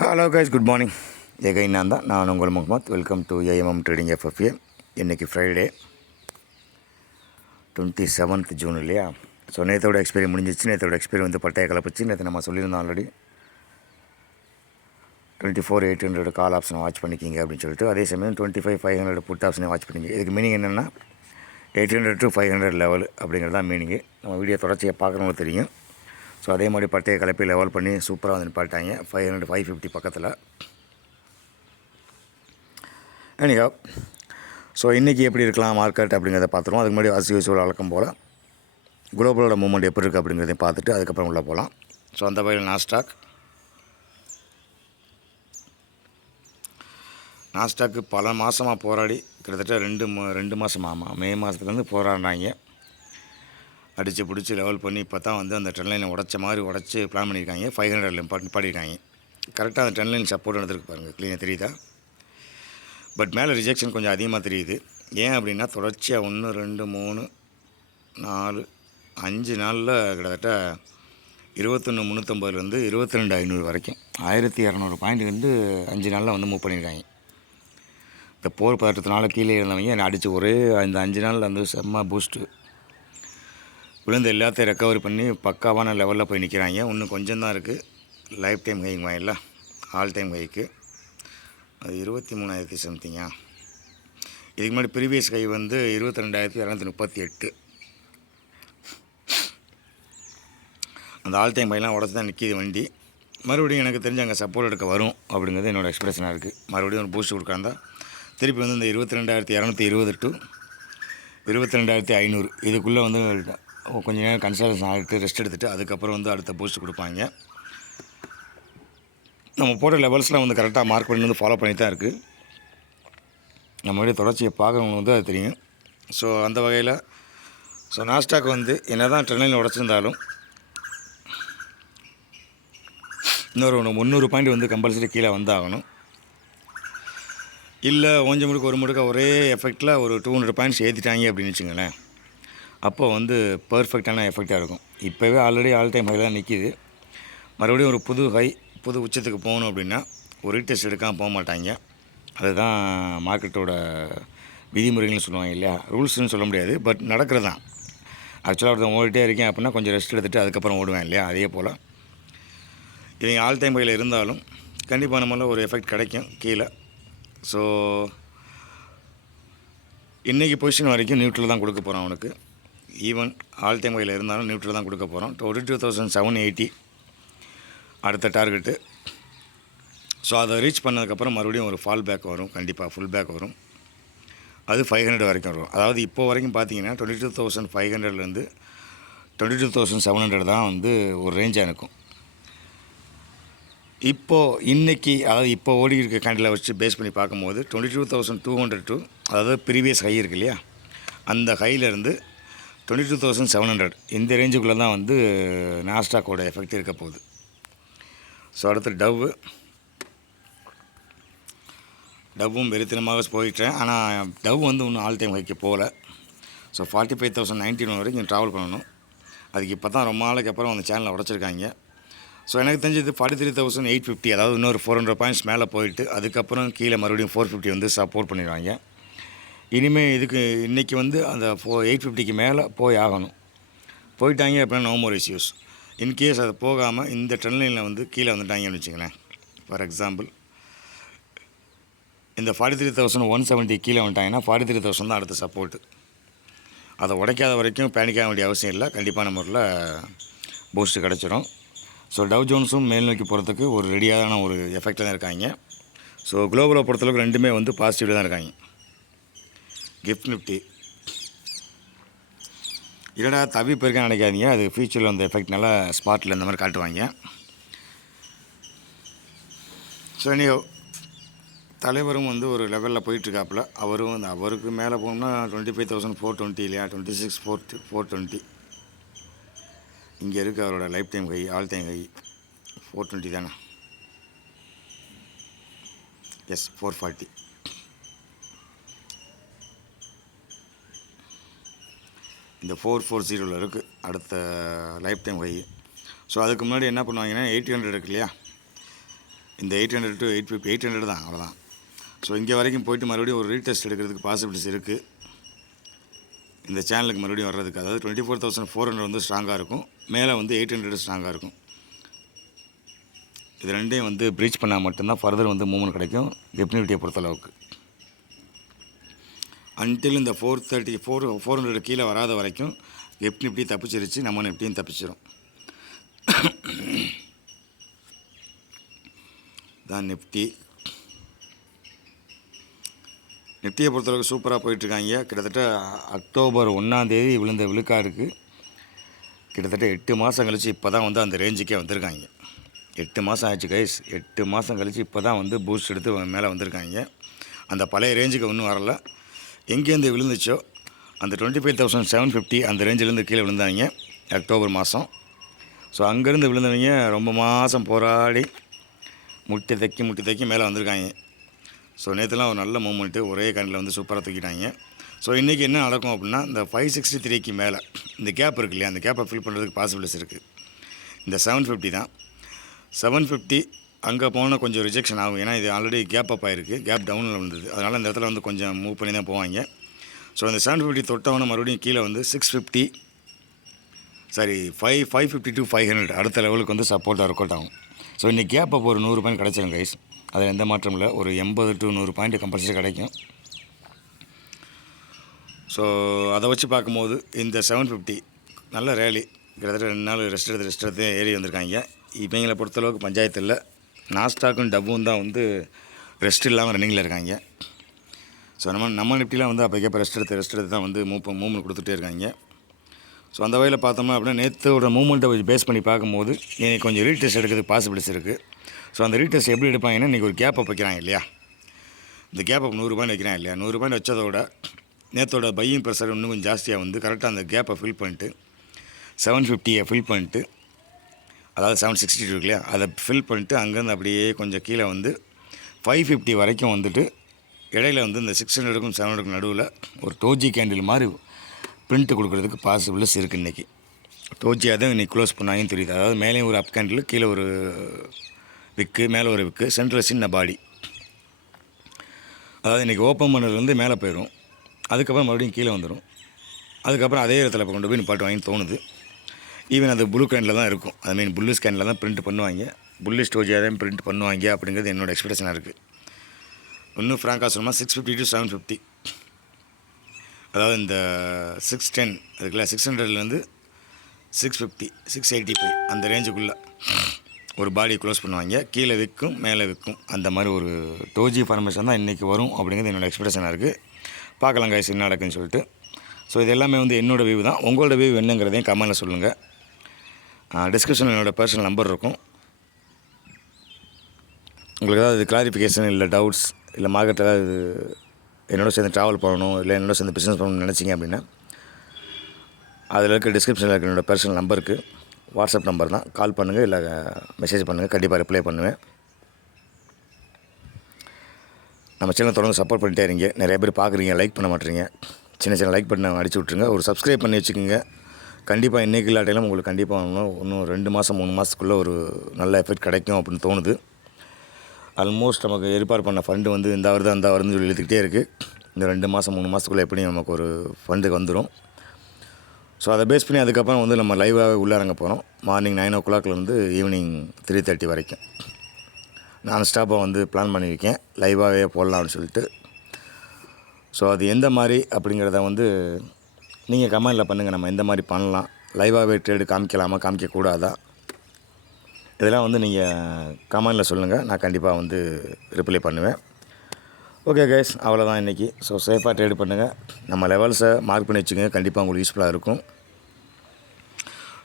Hello guys good morning ஏகை நான் தான். நான் உங்கள் Mohammed. Welcome to AMM trading FFA இன்றைக்கி ஃப்ரைடே டுவெண்ட்டி செவன்த் ஜூன் இல்லையா? ஸோ நேற்றோட எக்ஸ்பீரியன் முடிஞ்சிச்சு. நேற்றோட எக்ஸ்பீரியன் வந்து பட்டைய கலப்பிச்சு. நேற்று நம்ம சொல்லியிருந்தோம் already twenty four eight hundred call ஆப்ஷனை வாட்ச் பண்ணிக்கிங்க அப்படின்னு சொல்லிட்டு. அதே சமயம் twenty five five hundred put ஆப்ஷனை வாட்ச் பண்ணிங்க. இதுக்கு மீனிங் என்னென்னா eight hundred to five hundred level அப்படிங்கிறது தான் மீனிங்கு நம்ம வீடியோ தொடர்ச்சியாக பார்க்குறவங்களுக்கு தெரியும். ஸோ அதே மாதிரி பட்டையை கலப்பி லெவல் பண்ணி சூப்பராக வந்து நிப்பாட்டாங்க ஃபைவ் ஹண்ட்ரட் ஃபைவ் ஃபிஃப்டி பக்கத்தில். எனிகா ஸோ இன்றைக்கி எப்படி இருக்கலாம் மார்க்கெட் அப்படிங்கிறத பார்த்துருவோம். அதுக்கு முன்னாடி அஸ் யூஸ்வல் வழக்கம் போல் குளோபலோட மூமெண்ட் எப்படி இருக்குது அப்படிங்கிறதையும் பார்த்துட்டு அதுக்கப்புறம் உள்ளே போகலாம் ஸோ அந்த வகையில் நாஸ்டாக் நாஸ்டாக்கு பல மாதமாக போராடி கிட்டத்தட்ட ரெண்டு மா ரெண்டு மாதம் ஆமாம் மே மாதத்துலேருந்து போராடினாங்க. அடித்து பிடிச்சி லெவல் பண்ணி இப்போ தான் வந்து அந்த ட்ரெண்ட் லைனை உடச்ச மாதிரி உடச்சி பிளான் பண்ணியிருக்காங்க ஃபைவ் ஹண்ட்ரட்ல பாடிருக்காங்க. கரெக்டாக அந்த ட்ரெண்ட் லைன் சப்போர்ட் நடந்திருக்கு பாருங்கள் க்ளீனாக தெரியுதா? பட் மேலே ரிஜெக்ஷன் கொஞ்சம் அதிகமாக தெரியுது. ஏன் அப்படின்னா தொடர்ச்சியாக ஒன்று ரெண்டு மூணு நாலு அஞ்சு நாளில் கிட்டத்தட்ட இருபத்தொன்று முந்நூற்றம்பதுலேருந்து இருபத்தி ரெண்டு ஐநூறு வரைக்கும். ஆயிரத்தி இரநூறு பாயிண்ட் வந்து அஞ்சு நாளில் வந்து மூவ் பண்ணியிருக்காங்க இந்த போர் பதட்டத்தினால கீழே இருந்தவங்க என்னை அடித்து ஒரே அந்த அஞ்சு நாளில் வந்து செம்ம பூஸ்ட்டு விழுந்து எல்லாத்தையும் ரெக்கவரி பண்ணி பக்காவான லெவலில் போய் நிற்கிறாங்க இன்னும் கொஞ்சம் தான் இருக்குது லைஃப் டைம் ஹைங்க வாங்கல ஆல் டைம் ஹைக்கு அது இருபத்தி மூணாயிரத்தி சம்திங்கா இதுக்கு முன்னாடி ப்ரீவியஸ் கை வந்து இருபத்தி ரெண்டாயிரத்தி இரநூத்தி முப்பத்தி எட்டு. அந்த ஆல் டைம் பையெல்லாம் உடச்சி தான் நிற்கிது வண்டி. மறுபடியும் எனக்கு தெரிஞ்சு அங்கே சப்போர்ட் எடுக்க வரும் அப்படிங்கிறது என்னோடய எக்ஸ்பிரஷனாக இருக்குது மறுபடியும் ஒரு பூஸ்ட் கொடுக்காந்தா திருப்பி வந்து இந்த இருபத்தி ரெண்டாயிரத்தி இரநூத்தி இருபது டு இருபத்தி ரெண்டாயிரத்தி ஐநூறு. இதுக்குள்ளே வந்து கொஞ்ச நேரம் கன்சல்டன்ஸ் ஆகிட்டு ரெஸ்ட் எடுத்துகிட்டு அதுக்கப்புறம் வந்து அடுத்த பூஸ்ட் கொடுப்பாங்க. நம்ம போட்ட லெவல்ஸ்லாம் வந்து கரெக்டாக மார்க் பண்ணி வந்து ஃபாலோ பண்ணி தான் இருக்குது நம்ம தொடர்ச்சியை பார்க்குறவங்க வந்து அது தெரியும். ஸோ அந்த வகையில் ஸோ நாஸ்டாக் வந்து என்ன தான் ட்ரெயினில் உடச்சிருந்தாலும் இன்னொரு ஒன்று முந்நூறு பாயிண்ட் வந்து கம்பல்சரி கீழே வந்தாகணும். இல்லை கொஞ்சம் முடுக்க ஒரு முடுக்க ஒரே எஃபெக்டில் ஒரு டூ ஹண்ட்ரட் பாயிண்ட்ஸ் ஏற்றிட்டாங்க அப்படின்னு வச்சுங்களேன் அப்போ வந்து பர்ஃபெக்டான எஃபெக்டாக இருக்கும். இப்போவே ஆல்ரெடி ஆல் டைம் ஹைலாம் நிற்கிது மறுபடியும் ஒரு புது ஹை புது உச்சத்துக்கு போகணும் அப்படின்னா ஒரு டெஸ்ட் எடுக்காமல் போக மாட்டாங்க. அதுதான் மார்க்கெட்டோட விதிமுறைகள்னு சொல்லுவாங்க இல்லையா? ரூல்ஸ்னு சொல்ல முடியாது பட் நடக்கிறது தான் ஆக்சுவலாக ஒருத்தன் ஓடிட்டே இருக்கேன் அப்படின்னா கொஞ்சம் ரெஸ்ட் எடுத்துகிட்டு அதுக்கப்புறம் ஓடுவேன் இல்லையா? அதே போல். இவங்க ஆல் டைம் ஹையில் இருந்தாலும் கண்டிப்பாக நம்மளால் ஒரு எஃபெக்ட் கிடைக்கும் கீழே. ஸோ இன்றைக்கி பொசிஷன் வரைக்கும் நியூட்ரல் தான் கொடுக்க போகிறோம் அவனுக்கு. ஈவன் ஆல் டைம் வகையில் இருந்தாலும் நியூட்ரல் தான் கொடுக்க போகிறோம் twenty two thousand seven eighty அடுத்த டார்கெட்டு ஸோ அதை ரீச் பண்ணதுக்கப்புறம் மறுபடியும் ஒரு ஃபால் பேக் வரும். கண்டிப்பாக ஃபுல் பேக் வரும். அது ஃபைவ் ஹண்ட்ரட் வரைக்கும் வரும். அதாவது இப்போ வரைக்கும் பார்த்தீங்கன்னா டுவெண்ட்டி டூ தௌசண்ட் ஃபைவ் ஹண்ட்ரட்லேருந்து twenty two thousand seven hundred தான் வந்து ஒரு ரேஞ்சாக இருக்கும். இப்போது இன்றைக்கி அதாவது இப்போ ஓடி இருக்க கேண்டில் வச்சு பேஸ் பண்ணி பார்க்கும்போது twenty two thousand two hundred two அதாவது ப்ரீவியஸ் ஹை இருக்கு இல்லையா? அந்த ஹையிலேருந்து twenty two thousand seven hundred இந்த ரேஞ்சுக்குள்ளே தான் வந்து நாஸ்டாக்கோட எஃபெக்ட் இருக்க போகுது. ஸோ அடுத்து டவ்வு டவ்வும் வெறித்தனமாக போயிட்டேன் ஆனால் டவ் வந்து இன்னும் ஆல் டைம் ஹைக்கு போகல. So forty five thousand nineteen வரைக்கும் ட்ராவல் பண்ணணும். அதுக்கு இப்போ தான் ரொம்ப நாளைக்கு அப்புறம் அந்த சேனலை உடச்சிருக்காங்க. ஸோ எனக்கு தெரிஞ்சது forty three thousand eight fifty அதாவது இன்னொரு ஃபோர் ஹண்ட்ரட் பாயிண்ட்ஸ் மேலே போயிட்டு அதுக்கப்புறம் கீழே மறுபடியும் ஃபோர் ஃபிஃப்டி வந்து சப்போர்ட் பண்ணிடுவாங்க. இனிமேல் இதுக்கு இன்றைக்கி வந்து அந்த ஃபோ எயிட் ஃபிஃப்டிக்கு மேலே போய் ஆகணும். போயிட்டாங்க அப்படின்னா நோ மோர் இஷ்யூஸ் இன்கேஸ் அது போகாமல் இந்த ட்ரெண்ட் வந்து கீழே வந்துட்டாங்கன்னு வச்சுங்களேன் ஃபார் எக்ஸாம்பிள் இந்த forty three thousand one seventy கீழே வந்துட்டாங்கன்னா ஃபார்ட்டி த்ரீ தௌசண்ட் தான் அடுத்த சப்போர்ட்டு அதை உடைக்காத வரைக்கும் பேனிக்காக வேண்டிய அவசியம் இல்லை. கண்டிப்பான முறையில் பூஸ்ட்டு கிடச்சிரும். ஸோ டவ் ஜோன்ஸும் மேல் நோக்கி போகிறதுக்கு ஒரு ரெடியான ஒரு எஃபெக்டாக தான் இருக்காங்க. ஸோ குளோபலை பொறுத்தளவுக்கு ரெண்டுமே வந்து பாசிட்டிவ் தான் இருக்காங்க. கிஃப்ட் நிஃப்டி இல்லைடா தவி போயிருக்கேன்னு நினைக்காதீங்க. அது ஃபியூச்சரில் அந்த எஃபெக்ட் நல்லா ஸ்பாட்டில் இந்த மாதிரி காட்டுவாங்க. ஸோ நீ தலைவரும் வந்து ஒரு லெவலில் போயிட்டுருக்காப்புல. அவரும் வந்து அவருக்கு மேலே போகணும்னா twenty five thousand four twenty இல்லையா? Twenty six four four twenty இங்கே இருக்குது அவரோட lifetime high all time high. Four twenty தானே? எஸ் ஃபோர் ஃபார்ட்டி இந்த ஃபோர் ஃபோர் ஜீரோவில் இருக்குது அடுத்த லைஃப் டைம் வை ஸோ அதுக்கு முன்னாடி என்ன பண்ணுவாங்கன்னா எயிட் ஹண்ட்ரட் இருக்கு இல்லையா? இந்த eight hundred to eight fifty eight hundred தான் அவ்வளோதான் ஸோ இங்கே வரைக்கும் போயிட்டு மறுபடியும் ஒரு ரீடெஸ்ட் எடுக்கிறதுக்கு பாசிபிலிட்டிஸ் இருக்குது இந்த சேனலுக்கு மறுபடியும் வர்றதுக்கு. அதாவது twenty four thousand four hundred வந்து ஸ்ட்ராங்காக இருக்கும். மேலே வந்து எயிட் ஹண்ட்ரட் ஸ்ட்ராங்காக இருக்கும். இது ரெண்டையும் வந்து ப்ரீச் பண்ணால் மட்டும்தான் ஃபர்தர் வந்து மூவ்மெண்ட் கிடைக்கும். டெஃபினிட்டியை பொறுத்தளவுக்கு. அன்டில் இந்த four thirty four four hundred கீழே வராத வரைக்கும் எப்படி இப்படி தப்பிச்சிருச்சு நம்ம எப்படியும் தப்பிச்சிடும் தான் நிப்டி நிப்டியை பொறுத்தளவுக்கு சூப்பராக போயிட்டுருக்காங்க. கிட்டத்தட்ட அக்டோபர் ஒன்றாந்தேதி விழுந்த விழுக்காடுக்கு கிட்டத்தட்ட எட்டு மாதம் கழித்து இப்போ தான் வந்து அந்த ரேஞ்சுக்கே வந்திருக்காங்க. எட்டு மாதம் ஆச்சு கைஸ் எட்டு மாதம் கழித்து இப்போ தான் வந்து பூஸ்ட் எடுத்து மேலே வந்திருக்காங்க. அந்த பழைய ரேஞ்சுக்கு ஒன்றும் வரல. எங்கேருந்து விழுந்துச்சோ அந்த twenty five thousand seven fifty அந்த ரேஞ்சிலேருந்து கீழே விழுந்தாங்க அக்டோபர் மாதம் ஸோ அங்கேருந்து விழுந்தவங்க ரொம்ப மாதம் போராடி முட்டி தைக்கி முட்டி தைக்கி மேலே வந்திருக்காங்க. ஸோ நேற்றுலாம் ஒரு நல்ல மூமெண்ட்டு ஒரே கண்ணில் வந்து சூப்பராக தூக்கிட்டாங்க. ஸோ இன்றைக்கி என்ன நடக்கும் அப்படின்னா இந்த ஃபைவ் சிக்ஸ்டி த்ரீக்கு மேலே இந்த கேப் இருக்கு இல்லையா அந்த கேப்பை ஃபில் பண்ணுறதுக்கு பாசிபிலிட்டிஸ் இருக்குது இந்த செவன் ஃபிஃப்டி தான். செவன் ஃபிஃப்டி அங்கே போனால் கொஞ்சம் ரிஜெக்ஷன் ஆகும். ஏன்னா இது ஆல்ரெடி கேப் அப் ஆயிருக்கு. கேப் டவுனில் வந்தது. அதனால் இந்த இடத்துல வந்து கொஞ்சம் மூவ் பண்ணி தான் போவாங்க. ஸோ அந்த செவன் ஃபிஃப்டி தொட்டவன மறுபடியும் கீழே வந்து six fifty sorry five five fifty to five hundred அடுத்த லெவலுக்கு வந்து சப்போர்ட்டாக ஒர்க் அவுட் ஆகும். ஸோ இன்றைக்கி கேப் அப்போ ஒரு நூறு பாயிண்ட் கிடச்சிடும் கைஸ் அதில் எந்த மாற்றம் இல்லை. ஒரு எண்பது டு நூறு பாயிண்ட் கம்பல்சரி கிடைக்கும். ஸோ அதை வச்சு பார்க்கும்போது இந்த செவன் ஃபிஃப்டி நல்ல ரேலி கிட்டத்தட்ட ரெண்டு நாள் ரெஸ்ட் எடுத்து ரெஸ்ட் எடுத்து ஏறி வந்திருக்காங்க. இவங்களை பொறுத்தளவுக்கு பஞ்சாயத்து இல்லை. நாஸ்டாக்கும் டப்பும் தான் வந்து ரெஸ்ட் இல்லாமல் ரன்னிங்கில் இருக்காங்க. ஸோ நம்ம நம்ம நிப்டிலாம் வந்து அப்போக்கப்போ ரெஸ்ட் எடுத்து ரெஸ்ட் எடுத்து தான் வந்து மூவ் மூவ்மெண்ட் கொடுத்துட்டே இருக்காங்க. ஸோ அந்த வகையில் பார்த்தோம்னா அப்படின்னா நேற்றோட மூவ்மெண்ட்டை கொஞ்சம் பேஸ் பண்ணி பார்க்கும்போது எனக்கு கொஞ்சம் ரீடெஸ்ட் எடுக்கிறதுக்கு பாசிபிலிட்டிஸ் இருக்குது ஸோ அந்த ரீடெஸ்ட் எப்படி எடுப்பாங்கன்னா இன்றைக்கி ஒரு கேப் அப் வைக்கிறாங்க இல்லையா? இந்த கேப் அப் நூறு வைக்கிறாங்க இல்லையா? நூறுரூபான்னு வச்சதோட நேற்றோட பையிங் ப்ரெஷர் இன்னும் கொஞ்சம் ஜாஸ்தியாக வந்து கரெக்டாக அந்த கேப்பை ஃபில் பண்ணிட்டு செவன் ஃபிஃப்டியை ஃபில் பண்ணிட்டு அதாவது செவன் சிக்ஸ்டி டூ இல்லையா அதை ஃபில் பண்ணிட்டு அங்கேருந்து அப்படியே கொஞ்சம் கீழே வந்து ஃபைவ் ஃபிஃப்டி வரைக்கும் வந்துட்டு இடையில வந்து இந்த சிக்ஸ் ஹண்ட்ரடுக்கும் செவன் ஹண்ட்ரடுக்கும் நடுவில் ஒரு டோஜி கேண்டில் மாதிரி பிரிண்ட் கொடுக்குறதுக்கு பாசிபிள்ஸ் இருக்குது இன்றைக்கி டோஜியாக தான் இன்றைக்கி க்ளோஸ் பண்ணாங்கன்னு தெரியுது. அதாவது மேலேயும் ஒரு அப் கேண்டில் கீழே ஒரு விக்கு மேலே ஒரு விக்கு சென்ட்ரல் சின்ன பாடி. அதாவது இன்றைக்கி ஓப்பன் பண்ணதுலேருந்து மேலே போயிடும் அதுக்கப்புறம் மறுபடியும் கீழே வந்துடும் அதுக்கப்புறம் அதே இடத்துல இப்போ கொண்டு போய் நிப்பாட்டு வாங்கி தோணுது. ஈவன் அது ப்ளூ கேனில் தான் இருக்கும். ஐ மீன் புல்லு ஸ்கேனில் தான் பிரிண்ட் பண்ணுவாங்க. புல்லு ஸ்டோஜியாக தான் பிரிண்ட் பண்ணுவாங்க அப்படிங்கிறது என்னோடய எக்ஸ்பெக்டேஷனாக இருக்குது இன்னும் ஃப்ராங்காக சொல்லணும்னா six fifty to seven fifty அதாவது இந்த சிக்ஸ் டென் அதுக்குள்ள சிக்ஸ் ஹண்ட்ரட்லேருந்து six fifty six eighty five அந்த ரேஞ்சுக்குள்ளே ஒரு பாடி க்ளோஸ் பண்ணுவாங்க. கீழே விற்கும் மேலே விற்கும். அந்த மாதிரி ஒரு டோஜி ஃபார்மேஷன் தான் இன்றைக்கி வரும் அப்படிங்கிறது என்னோடய எக்ஸ்பெக்டேஷனாக இருக்குது பார்க்கலாம் காய்ச்சி என்ன நடக்குன்னு சொல்லிட்டு. ஸோ இது எல்லாமே வந்து என்னோடய வியூ தான். உங்களோட வியூ என்னங்கிறதையும் கமெண்டில் சொல்லுங்கள் டிஸ்கிரிப்ஷனில் என்னோடய பர்சனல் நம்பர் இருக்கும். உங்களுக்கு ஏதாவது கிளாரிஃபிகேஷன் இல்லை டவுட்ஸ் இல்லை மார்க்கெட் ஏதாவது என்னோட சேர்ந்து ட்ராவல் பண்ணணும் இல்லை என்னோட சேர்ந்து பிஸ்னஸ் பண்ணணும்னு நினச்சிங்க அப்படின்னா அதில் இருக்க டிஸ்கிரிப்ஷனில் இருக்க என்னோடய பர்சனல் நம்பருக்கு வாட்ஸ்அப் நம்பர் தான். கால் பண்ணுங்கள் இல்லை மெசேஜ் பண்ணுங்கள் கண்டிப்பாக ரிப்ளை பண்ணுவேன். நம்ம சேனல் தொடர்ந்து சப்போர்ட் பண்ணிட்டே இருங்க. நிறைய பேர் பார்க்குறீங்க லைக் பண்ண மாட்டேறீங்க. சின்ன சின்ன லைக் பண்ண அடிச்சு விட்ருங்க ஒரு சப்ஸ்கிரைப் பண்ணி வச்சுக்கோங்க. கண்டிப்பாக இன்றைக்கி இல்லாட்டையிலும் உங்களுக்கு கண்டிப்பாக இன்னும் ரெண்டு மாதம் மூணு மாதத்துக்குள்ளே ஒரு நல்ல எஃபெக்ட் கிடைக்கும் அப்படின்னு தோணுது. ஆல்மோஸ்ட் நமக்கு ஏற்பாடு பண்ண ஃபண்டு வந்து இந்த வருது அந்த வருதுன்னு சொல்லி எழுதிக்கிட்டே இருக்குது இந்த ரெண்டு மாதம் மூணு மாதத்துக்குள்ளே எப்படியும் நமக்கு ஒரு ஃபண்டுக்கு வந்துடும் ஸோ அதை பேஸ் பண்ணி அதுக்கப்புறம் வந்து நம்ம லைவாகவே உள்ளாரங்க போகிறோம் மார்னிங் நைன் ஓ கிளாக்லேருந்து ஈவினிங் த்ரீ தேர்ட்டி வரைக்கும். நான் ஸ்டாப்பாக வந்து பிளான் பண்ணியிருக்கேன். லைவாகவே போடலாம்னு சொல்லிட்டு. ஸோ அது எந்த மாதிரி அப்படிங்கிறத வந்து நீங்கள் கமெண்டில் பண்ணுங்கள் நம்ம எந்த மாதிரி பண்ணலாம். லைவாகவே ட்ரேடு காமிக்கலாமா காமிக்கக்கூடாதா? இதெல்லாம் வந்து நீங்கள் கமெண்டில் சொல்லுங்கள் நான் கண்டிப்பாக வந்து ரிப்ளை பண்ணுவேன். ஓகே கைஸ் அவ்வளோதான் இன்றைக்கி ஸோ சேஃபாக ட்ரேடு பண்ணுங்கள் நம்ம லெவல்ஸை மார்க் பண்ணி வச்சுக்கோங்க. கண்டிப்பாக உங்களுக்கு யூஸ்ஃபுல்லாக இருக்கும்.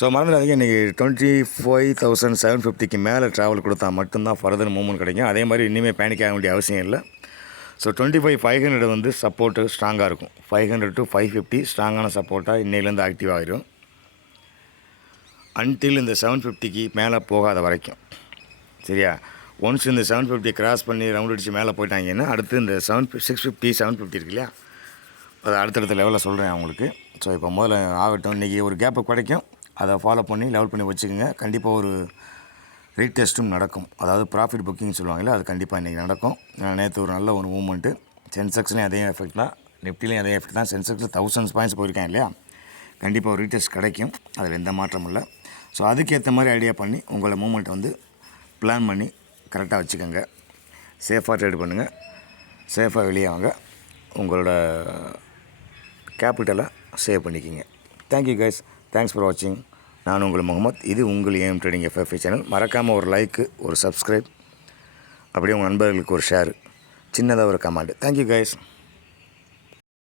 ஸோ மறந்துடாதீங்க. இன்றைக்கி டுவெண்ட்டி ஃபைவ் தௌசண்ட் செவன் ஃபிஃப்டிக்கு மேலே ட்ராவல் கொடுத்தா மட்டும்தான் ஃபர்தர் மூவ்மெண்ட் கிடைக்கும். அதே மாதிரி இனிமேல் பேனிக் ஆக வேண்டிய அவசியம் இல்லை. So twenty five five hundred வந்து சப்போர்ட்டு ஸ்ட்ராங்காக இருக்கும். Five hundred to five fifty ஸ்ட்ராங்கான சப்போர்ட்டாக இன்னையிலேருந்து ஆக்டிவ் ஆகிரும் அன்டில் இந்த செவன் ஃபிஃப்டிக்கு மேலே போகாத வரைக்கும். சரியா? ஒன்ஸ் இந்த செவன் ஃபிஃப்டி கிராஸ் பண்ணி ரவுண்ட் அடித்து மேலே போயிட்டாங்கன்னா அடுத்து இந்த seven six fifty seven fifty இருக்கு இல்லையா? அது அடுத்தடுத்த லெவலில் சொல்கிறேன் அவங்களுக்கு ஸோ இப்போ முதல்ல ஆகட்டும். இன்றைக்கி ஒரு கேப்பு கிடைக்கும். அதை ஃபாலோ பண்ணி லெவல் பண்ணி வச்சுக்கோங்க. கண்டிப்பாக ஒரு ரீடெஸ்ட்டும் நடக்கும் அதாவது ப்ராஃபிட் புக்கிங் சொல்லுவாங்கல்ல அது கண்டிப்பாக இன்றைக்கி நடக்கும் நேற்று ஒரு நல்ல ஒரு மூமெண்ட்டு சென்செக்ஸ்லேயும் அதே எஃபெக்ட் தான் நிஃப்டிலையும் அதே எஃபெக்ட் தான் சென்செக்ஸில் தௌசண்ட்ஸ் பாயிண்ட்ஸ் போயிருக்கேன் இல்லையா? கண்டிப்பாக ஒரு ரீடெஸ்ட் கிடைக்கும். அதில் எந்த மாற்றமும் இல்லை. ஸோ அதுக்கேற்ற மாதிரி ஐடியா பண்ணி உங்களை மூமெண்ட்டை வந்து பிளான் பண்ணி கரெக்டாக வச்சுக்கோங்க. சேஃபாக ட்ரேட் பண்ணுங்கள் சேஃபாக வெளியே வாங்க. உங்களோட கேபிட்டலை சேவ் பண்ணிக்கிங்க. Thank you guys thanks for வாட்சிங் நான் உங்கள் முகமது. இது உங்கள் ஏஎம் ட்ரேடிங் எஃப்எஃப்ஐ சேனல் மறக்காமல் ஒரு லைக்கு ஒரு சப்ஸ்கிரைப் அப்படியே உங்கள் நண்பர்களுக்கு ஒரு ஷேர் சின்னதாக ஒரு கமெண்ட் தேங்க்யூ கைஸ்